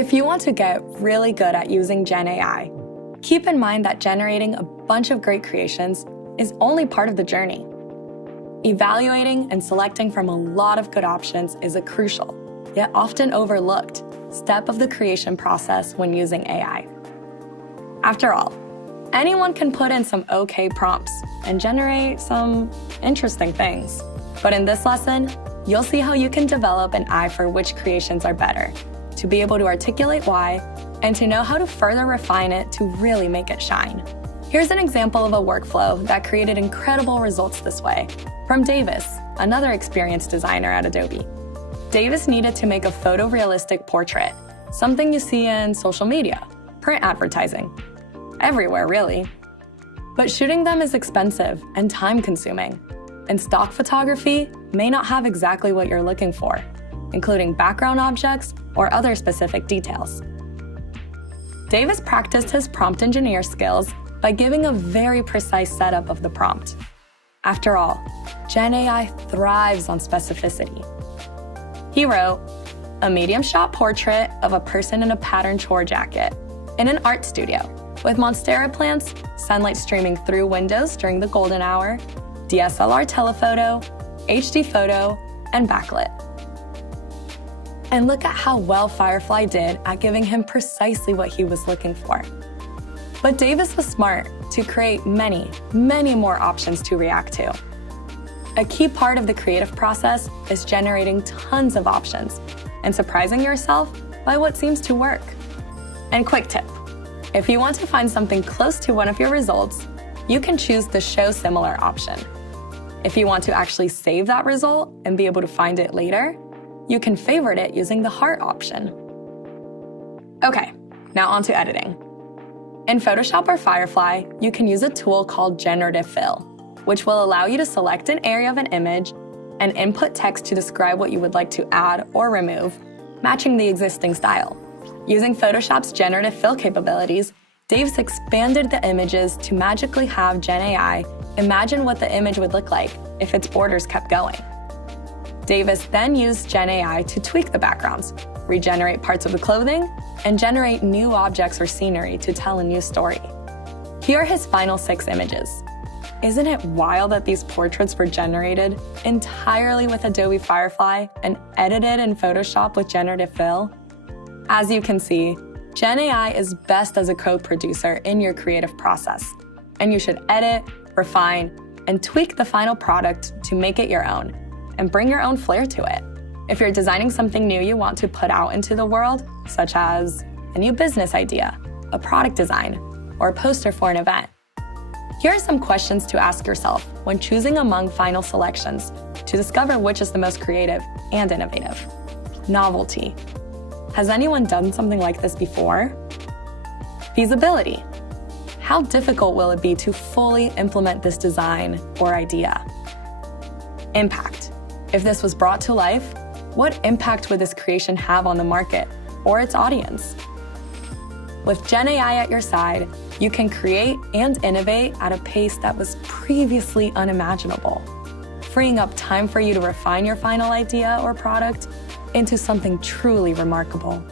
If you want to get really good at using Gen AI, keep in mind that generating a bunch of great creations is only part of the journey. Evaluating and selecting from a lot of good options is a crucial, yet often overlooked, step of the creation process when using AI. After all, anyone can put in some okay prompts and generate some interesting things. But in this lesson, you'll see how you can develop an eye for which creations are better, to be able to articulate why, and to know how to further refine it to really make it shine. Here's an example of a workflow that created incredible results this way, from Davis, another experienced designer at Adobe. Davis needed to make a photorealistic portrait, something you see in social media, print advertising, everywhere really. But shooting them is expensive and time-consuming, and stock photography may not have exactly what you're looking for, including background objects or other specific details. Davis practiced his prompt engineer skills by giving a very precise setup of the prompt. After all, Gen AI thrives on specificity. He wrote, a medium-shot portrait of a person in a patterned chore jacket in an art studio with monstera plants, sunlight streaming through windows during the golden hour, DSLR telephoto, HD photo, and backlit. And look at how well Firefly did at giving him precisely what he was looking for. But Davis was smart to create many, many more options to react to. A key part of the creative process is generating tons of options and surprising yourself by what seems to work. And quick tip, if you want to find something close to one of your results, you can choose the Show Similar option. If you want to actually save that result and be able to find it later, you can favorite it using the Heart option. Okay, now on to editing. In Photoshop or Firefly, you can use a tool called Generative Fill, which will allow you to select an area of an image and input text to describe what you would like to add or remove, matching the existing style. Using Photoshop's Generative Fill capabilities, Davis expanded the images to magically have Gen AI imagine what the image would look like if its borders kept going. Davis then used Gen AI to tweak the backgrounds, regenerate parts of the clothing, and generate new objects or scenery to tell a new story. Here are his final 6 images. Isn't it wild that these portraits were generated entirely with Adobe Firefly and edited in Photoshop with Generative Fill? As you can see, Gen AI is best as a co-producer in your creative process, and you should edit, refine, and tweak the final product to make it your own, and bring your own flair to it. If you're designing something new you want to put out into the world, such as a new business idea, a product design, or a poster for an event, here are some questions to ask yourself when choosing among final selections to discover which is the most creative and innovative. Novelty. Has anyone done something like this before? Feasibility. How difficult will it be to fully implement this design or idea? Impact. If this was brought to life, what impact would this creation have on the market or its audience? With Gen AI at your side, you can create and innovate at a pace that was previously unimaginable, freeing up time for you to refine your final idea or product into something truly remarkable.